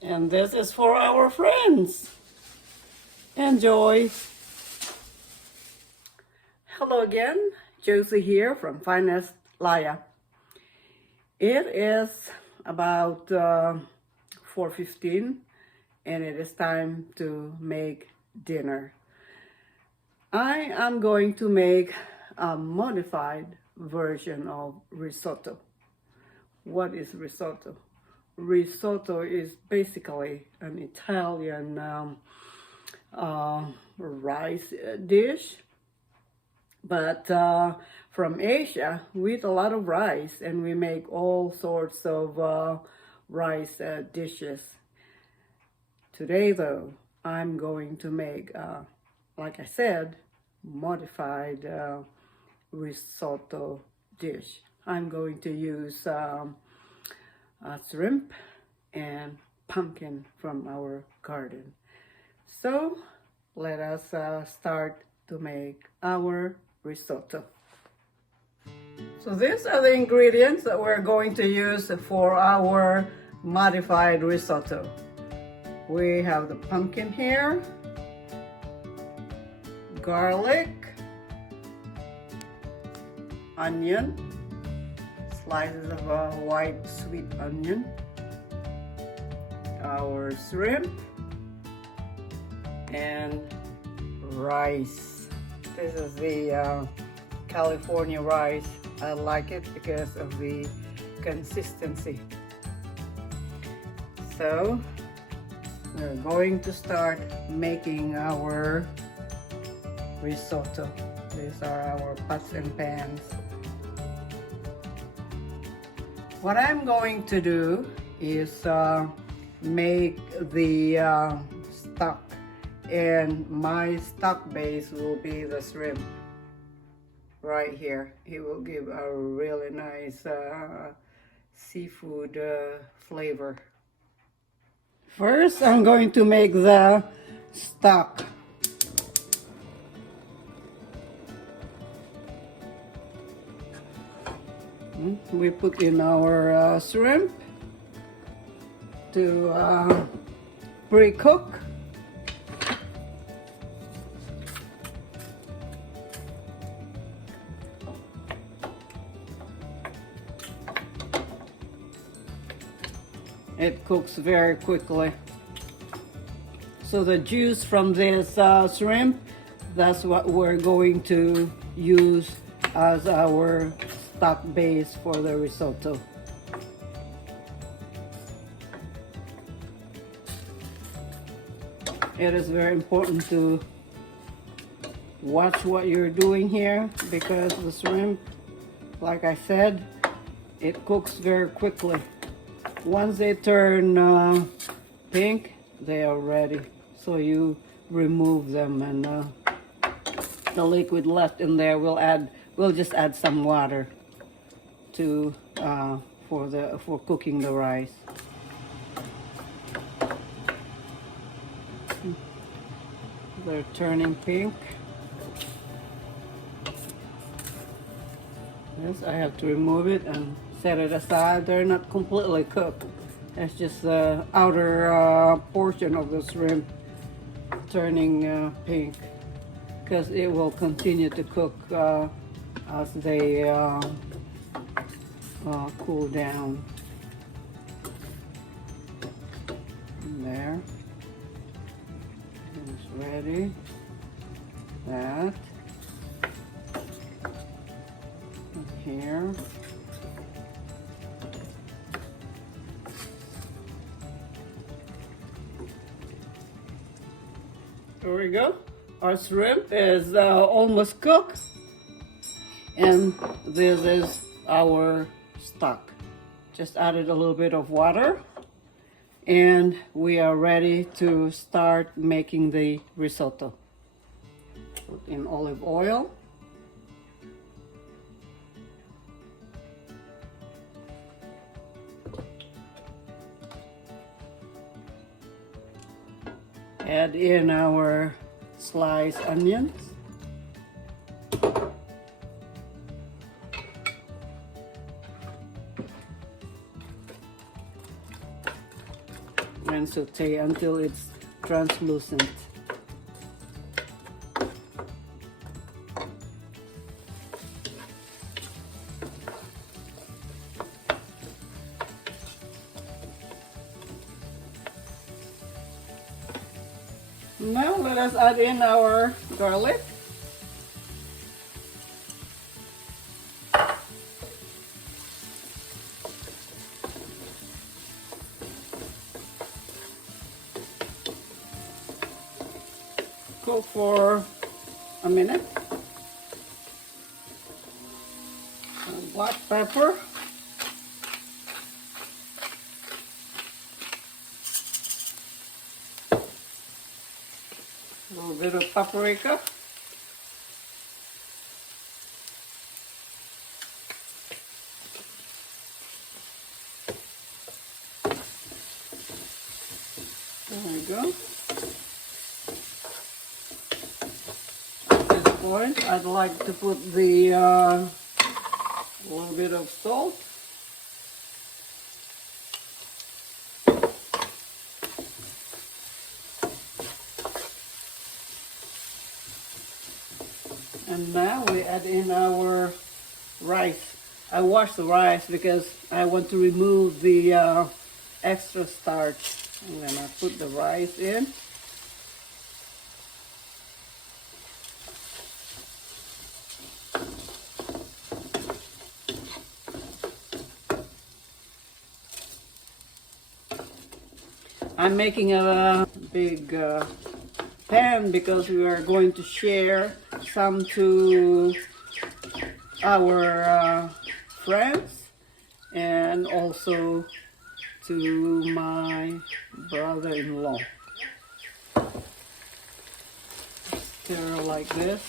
And this is for our friends. Enjoy. Hello again, Josie here from Finest Laya. It is about 4:15 and it is time to make dinner. I am going to make a modified version of risotto. What is risotto? Risotto is basically an Italian rice dish, but from Asia with a lot of rice, and we make all sorts of rice dishes. Today though, I'm going to make, like I said, modified risotto dish. I'm going to use shrimp and pumpkin from our garden. So let us start to make our risotto. So these are the ingredients that we're going to use for our modified risotto. We have the pumpkin here, garlic, onion, slices of a white sweet onion, our shrimp, and rice. This is the California rice. I like it because of the consistency. So we're going to start making our risotto. These are our pots and pans. What I'm going to do is make the stock, and my stock base will be the shrimp right here. It will give a really nice seafood flavor. First, I'm going to make the stock. We put in our shrimp to pre-cook. It cooks very quickly. So the juice from this shrimp, that's what we're going to use as our stock base for the risotto. It is very important to watch what you're doing here because the shrimp, like I said, it cooks very quickly. Once they turn pink, they are ready. So you remove them, and the liquid left in there, we'll just add some water to for cooking the rice. They're turning pink. Yes, I have to remove it and set it aside. They're not completely cooked. It's just the outer portion of the shrimp turning pink, because it will continue to cook as they cool down. There. It's ready. That. And here. There we go. Our shrimp is almost cooked. And this is our stock. Just added a little bit of water. And we are ready to start making the risotto. Put in olive oil. Add in our sliced onions. and saute until it's translucent. Now let us add in our garlic. Cook for a minute. Black pepper. A little bit of paprika. There we go. At this point, I'd like to put the little bit of salt. And now we add in our rice. I wash the rice because I want to remove the extra starch. I'm gonna put the rice in. I'm making a big pan because we are going to share some to our friends and also to my brother-in-law. Stir like this.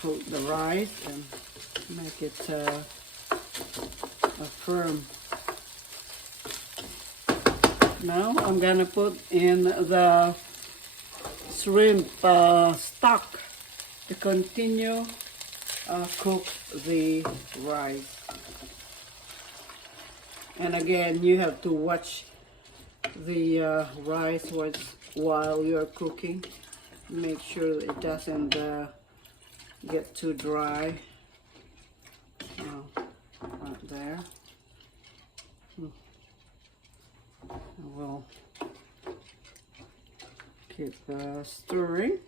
Coat the rice and make it firm. Now I'm gonna put in the shrimp stock to continue cook the rice. And again, you have to watch the rice while you're cooking. Make sure it doesn't get too dry. Right there. We'll keep stirring.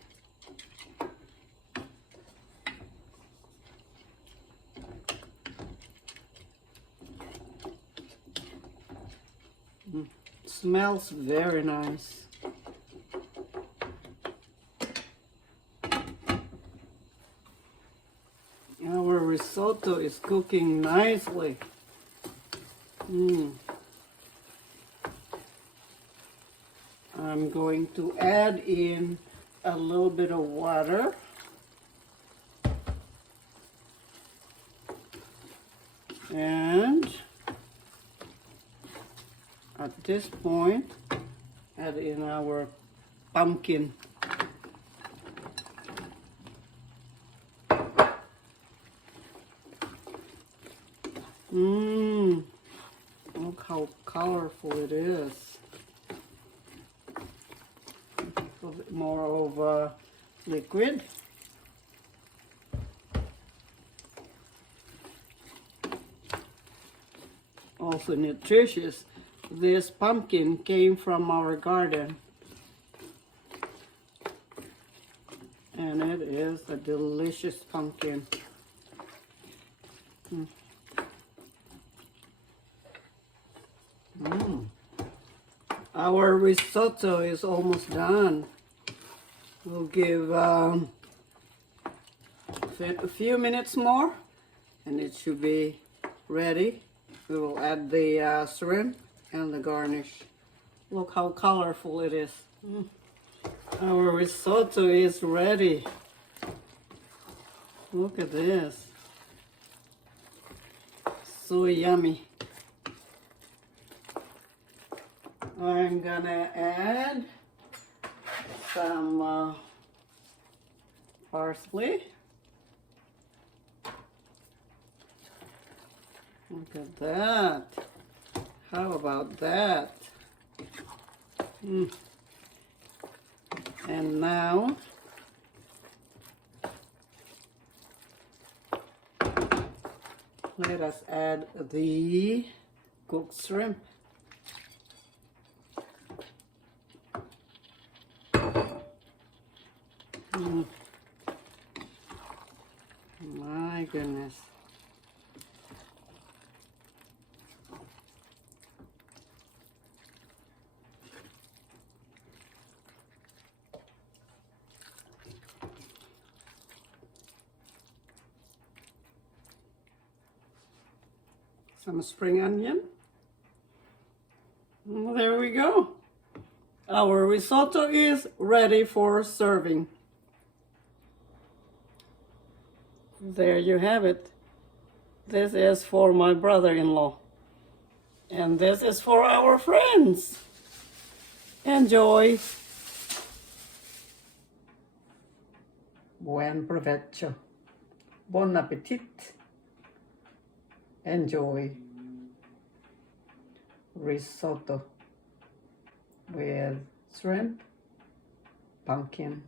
Smells very nice. Our risotto is cooking nicely. I'm going to add in a little bit of water. And at this point, add in our pumpkin. Look how colorful it is. A little bit more of liquid. Also nutritious. This pumpkin came from our garden. And it is a delicious pumpkin. Our risotto is almost done. We'll give a few minutes more and it should be ready. We will add the shrimp and the garnish. Look how colorful it is. Our risotto is ready. Look at this. So yummy. I'm gonna add some parsley. Look at that. How about that? And now let us add the cooked shrimp. My goodness. Some spring onion. Well, there we go. Our risotto is ready for serving. There you have it. This is for my brother-in-law. And this is for our friends. Enjoy. Buen provecho. Bon appetit. Enjoy risotto with shrimp, pumpkin,